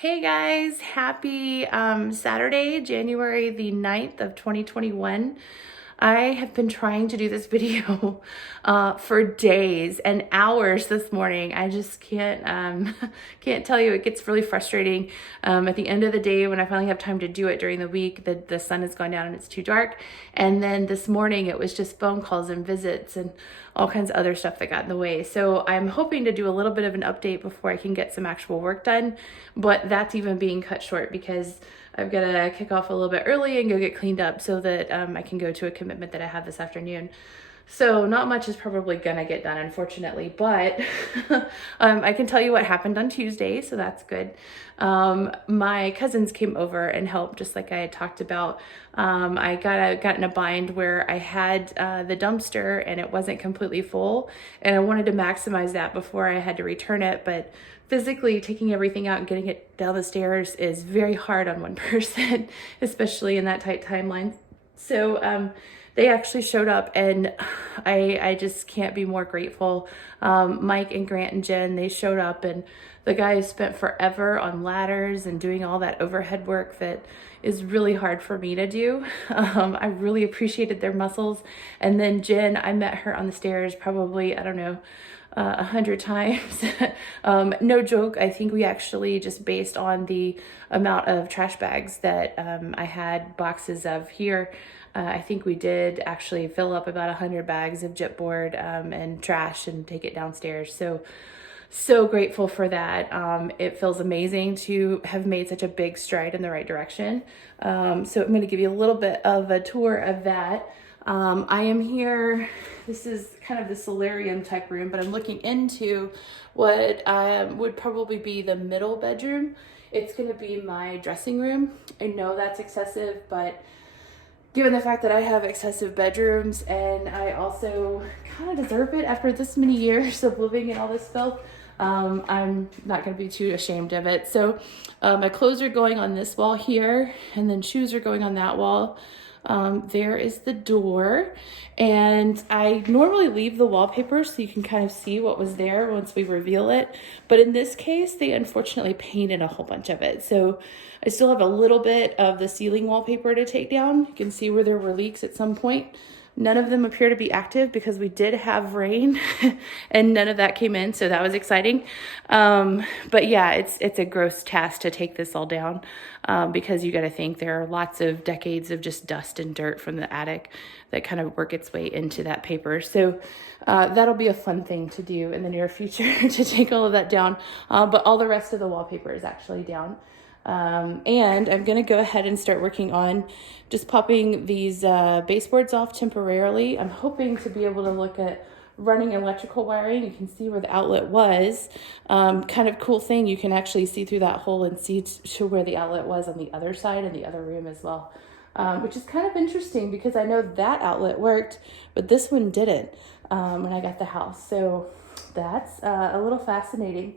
Hey guys, happy Saturday, January the 9th of 2021. I have been trying to do this video for days and hours this morning. I just can't can't tell you. It gets really frustrating at the end of the day when I finally have time to do it during the week. The sun has gone down and it's too dark. And then this morning it was just phone calls and visits and all kinds of other stuff that got in the way. So I'm hoping to do a little bit of an update before I can get some actual work done, but that's even being cut short because I've got to kick off a little bit early and go get cleaned up so that I can go to a commitment that I have this afternoon. So not much is probably gonna get done, unfortunately, but I can tell you what happened on Tuesday, so that's good. My cousins came over and helped, just like I had talked about. I got in a bind where I had the dumpster and it wasn't completely full, and I wanted to maximize that before I had to return it, but physically taking everything out and getting it down the stairs is very hard on one person, especially in that tight timeline. So they actually showed up, and I just can't be more grateful. Mike and Grant and Jen, they showed up, and the guys spent forever on ladders and doing all that overhead work that is really hard for me to do. I really appreciated their muscles. And then Jen, I met her on the stairs probably, I don't know, 100 times. No joke. I think we actually, just based on the amount of trash bags that I had boxes of here, I think we did actually fill up about 100 bags of chipboard and trash and take it downstairs. So grateful for that. It feels amazing to have made such a big stride in the right direction. So I'm going to give you a little bit of a tour of that. I am here. This is kind of the solarium type room, but I'm looking into what would probably be the middle bedroom. It's going to be my dressing room. I know that's excessive, but given the fact that I have excessive bedrooms and I also kind of deserve it after this many years of living in all this filth, I'm not going to be too ashamed of it. So my clothes are going on this wall here, and then shoes are going on that wall. There is the door, and I normally leave the wallpaper so you can kind of see what was there once we reveal it, but in this case they unfortunately painted a whole bunch of it, so I still have a little bit of the ceiling wallpaper to take down. You can see where there were leaks at some point. None of them appear to be active because we did have rain and none of that came in, so that was exciting. But yeah, it's a gross task to take this all down because you got to think there are lots of decades of just dust and dirt from the attic that kind of work its way into that paper. So that'll be a fun thing to do in the near future to take all of that down. But all the rest of the wallpaper is actually down. And I'm going to go ahead and start working on just popping these baseboards off temporarily. I'm hoping to be able to look at running electrical wiring. You can see where the outlet was. Kind of cool thing, you can actually see through that hole and see to where the outlet was on the other side in the other room as well. Which is kind of interesting because I know that outlet worked, but this one didn't when I got the house. So that's a little fascinating.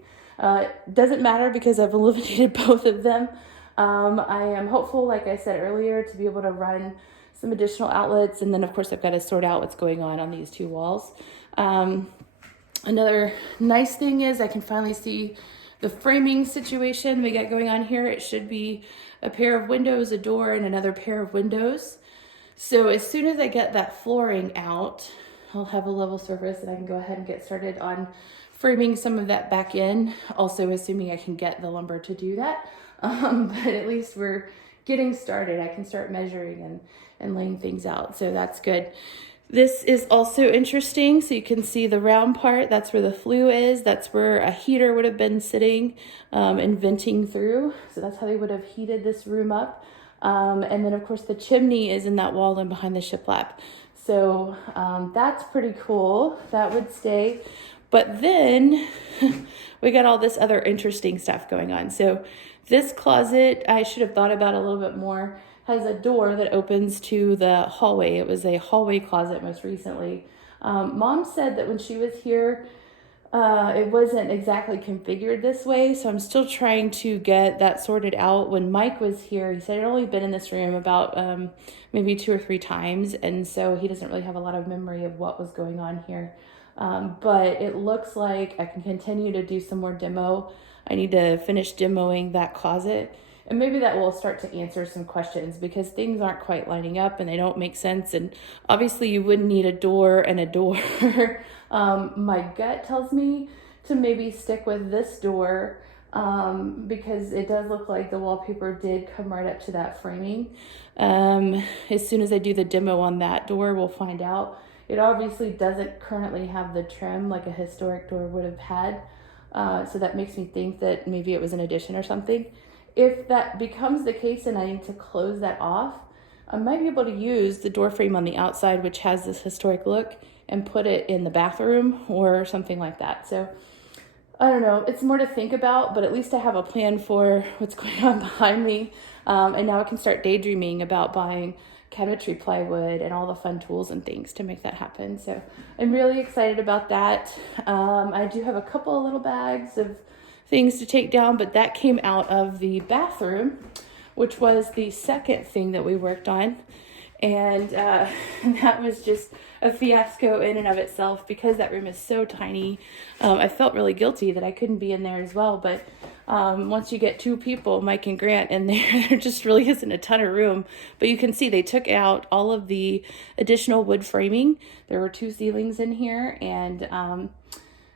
Doesn't matter because I've eliminated both of them. I am hopeful, like I said earlier, to be able to run some additional outlets. And then, of course, I've got to sort out what's going on these two walls. Another nice thing is I can finally see the framing situation we got going on here. It should be a pair of windows, a door, and another pair of windows. So as soon as I get that flooring out, I'll have a level surface and I can go ahead and get started on framing some of that back in, also assuming I can get the lumber to do that. But at least we're getting started. I can start measuring and laying things out, so that's good. This is also interesting. So you can see the round part, that's where the flue is. That's where a heater would have been sitting and venting through. So that's how they would have heated this room up. And then of course the chimney is in that wall and behind the shiplap. So that's pretty cool. That would stay. But then we got all this other interesting stuff going on. So this closet, I should have thought about a little bit more, has a door that opens to the hallway. It was a hallway closet most recently. Mom said that when she was here, it wasn't exactly configured this way, so I'm still trying to get that sorted out. When Mike was here, he said I'd only been in this room about maybe 2 or 3 times, and so he doesn't really have a lot of memory of what was going on here. But it looks like I can continue to do some more demo I need to finish demoing that closet. And maybe that will start to answer some questions because things aren't quite lining up and they don't make sense. And obviously you wouldn't need a door and a door. My gut tells me to maybe stick with this door because it does look like the wallpaper did come right up to that framing. As soon as I do the demo on that door, we'll find out. It obviously doesn't currently have the trim like a historic door would have had. So that makes me think that maybe it was an addition or something. If that becomes the case and I need to close that off, I might be able to use the door frame on the outside, which has this historic look, and put it in the bathroom or something like that. So I don't know, it's more to think about, but at least I have a plan for what's going on behind me. And now I can start daydreaming about buying cabinetry plywood and all the fun tools and things to make that happen. So I'm really excited about that. I do have a couple of little bags of things to take down, but that came out of the bathroom, which was the second thing that we worked on. And that was just a fiasco in and of itself because that room is so tiny. I felt really guilty that I couldn't be in there as well, but once you get two people, Mike and Grant, in there, there just really isn't a ton of room. But you can see they took out all of the additional wood framing. There were 2 ceilings in here, and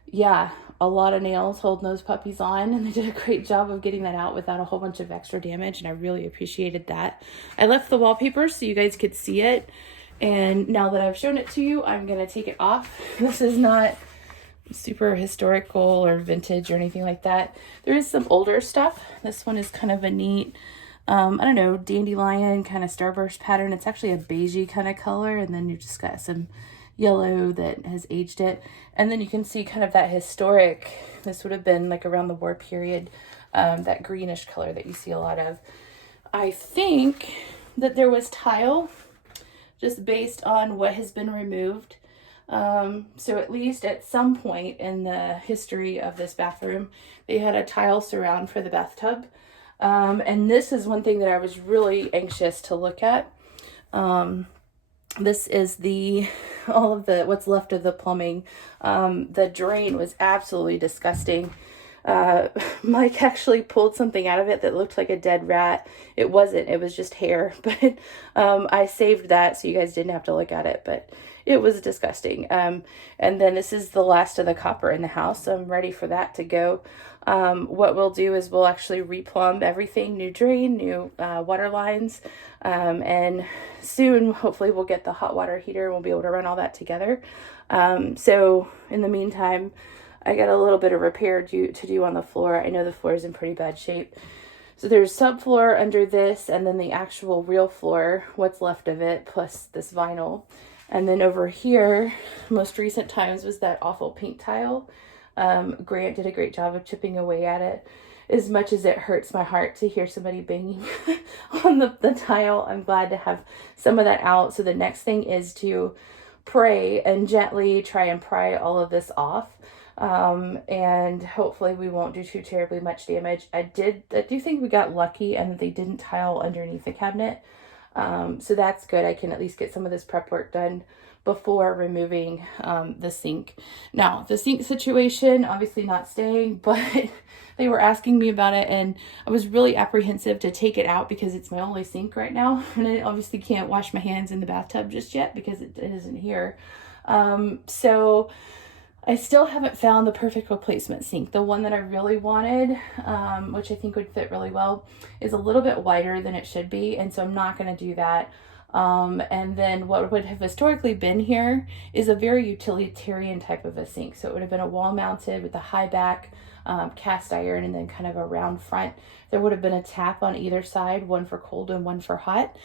yeah, a lot of nails holding those puppies on, and they did a great job of getting that out without a whole bunch of extra damage, and I really appreciated that. I left the wallpaper so you guys could see it, and now that I've shown it to you, I'm going to take it off. This is not super historical or vintage or anything like that. There is some older stuff. This one is kind of a neat, I don't know, dandelion kind of starburst pattern. It's actually a beigey kind of color, and then you just got some yellow that has aged it. And then you can see kind of that historic, this would have been like around the war period, that greenish color that you see a lot of. I think that there was tile just based on what has been removed. So at least at some point in the history of this bathroom, they had a tile surround for the bathtub. And this is one thing that I was really anxious to look at. This is all of the what's left of the plumbing. The drain was absolutely disgusting. Mike actually pulled something out of it that looked like a dead rat. It wasn't, it was just hair, but I saved that so you guys didn't have to look at it, but it was disgusting. And then this is the last of the copper in the house, so I'm ready for that to go. What we'll do is we'll actually replumb everything, new drain, new water lines, and soon hopefully we'll get the hot water heater and we'll be able to run all that together. So in the meantime, I got a little bit of repair to do on the floor. I know the floor is in pretty bad shape. So there's subfloor under this, and then the actual real floor, what's left of it, plus this vinyl. And then over here, most recent times was that awful pink tile. Grant did a great job of chipping away at it. As much as it hurts my heart to hear somebody banging on the tile, I'm glad to have some of that out. So the next thing is to pray and gently try and pry all of this off. And hopefully we won't do too terribly much damage. I do think we got lucky and that they didn't tile underneath the cabinet. So that's good. I can at least get some of this prep work done before removing the sink. Now, the sink situation, obviously not staying, but they were asking me about it, and I was really apprehensive to take it out because it's my only sink right now, and I obviously can't wash my hands in the bathtub just yet because it isn't here. So I still haven't found the perfect replacement sink. The one that I really wanted, which I think would fit really well, is a little bit wider than it should be, and so I'm not going to do that. And then what would have historically been here is a very utilitarian type of a sink. So it would have been a wall mounted with a high back, cast iron, and then kind of a round front. There would have been a tap on either side, one for cold and one for hot,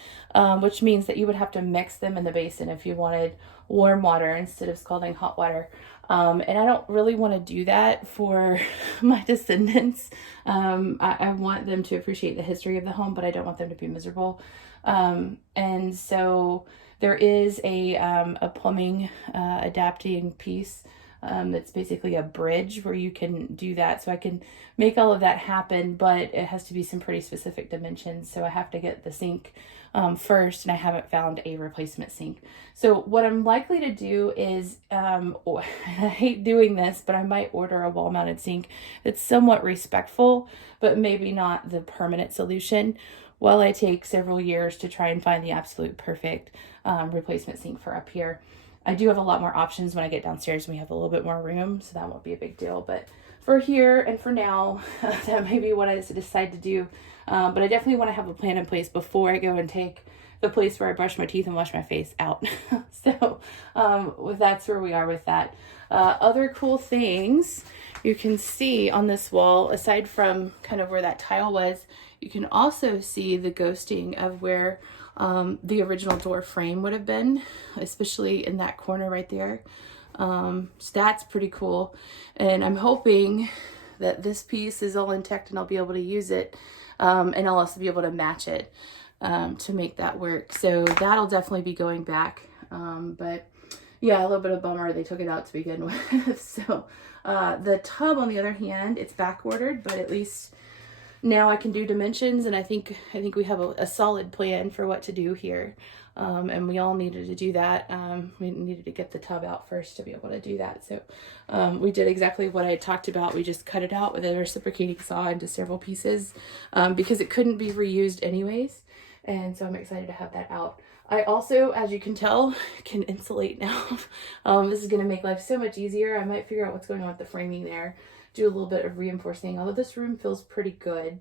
which means that you would have to mix them in the basin if you wanted warm water instead of scalding hot water. And I don't really want to do that for my descendants. I want them to appreciate the history of the home, but I don't want them to be miserable. And so there is a plumbing adapting piece That's basically a bridge where you can do that. So I can make all of that happen, but it has to be some pretty specific dimensions. So I have to get the sink first, and I haven't found a replacement sink. So what I'm likely to do is, I hate doing this, but I might order a wall-mounted sink that's somewhat respectful, but maybe not the permanent solution, while I take several years to try and find the absolute perfect replacement sink for up here. I do have a lot more options when I get downstairs and we have a little bit more room, so that won't be a big deal. But for here and for now, that may be what I decide to do. But I definitely want to have a plan in place before I go and take the place where I brush my teeth and wash my face out. So that's where we are with that. Other cool things you can see on this wall, aside from kind of where that tile was, you can also see the ghosting of where the original door frame would have been, especially in that corner right there. So that's pretty cool. And I'm hoping that this piece is all intact and I'll be able to use it. And I'll also be able to match it to make that work. So that'll definitely be going back. But yeah, a little bit of bummer they took it out to begin with. So the tub, on the other hand, it's back ordered, but at least now I can do dimensions, and I think we have a solid plan for what to do here. And we all needed to do that. We needed to get the tub out first to be able to do that. So we did exactly what I had talked about. We just cut it out with a reciprocating saw into several pieces because it couldn't be reused anyways. And so I'm excited to have that out. I also, as you can tell, can insulate now. This is going to make life so much easier. I might figure out what's going on with the framing there, do a little bit of reinforcing, although this room feels pretty good.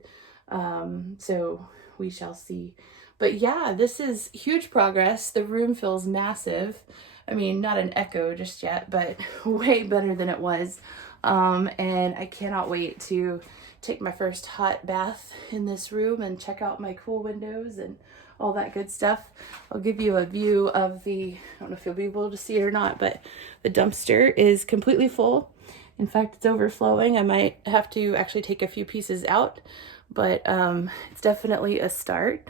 So we shall see. But yeah, this is huge progress. The room feels massive. I mean, not an Echo just yet, but way better than it was. And I cannot wait to take my first hot bath in this room and check out my cool windows and all that good stuff. I'll give you a view of I don't know if you'll be able to see it or not, but the dumpster is completely full. In fact, it's overflowing. I might have to actually take a few pieces out, but it's definitely a start.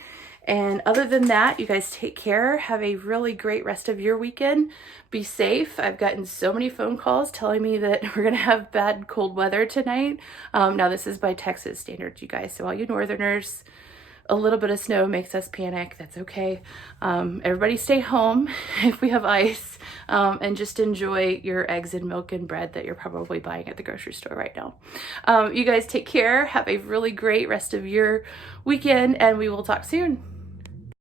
And other than that, you guys take care. Have a really great rest of your weekend. Be safe. I've gotten so many phone calls telling me that we're going to have bad cold weather tonight. Now, this is by Texas standards, you guys. So all you northerners, a little bit of snow makes us panic. That's okay. Everybody stay home if we have ice, and just enjoy your eggs and milk and bread that you're probably buying at the grocery store right now. You guys take care. Have a really great rest of your weekend, and we will talk soon.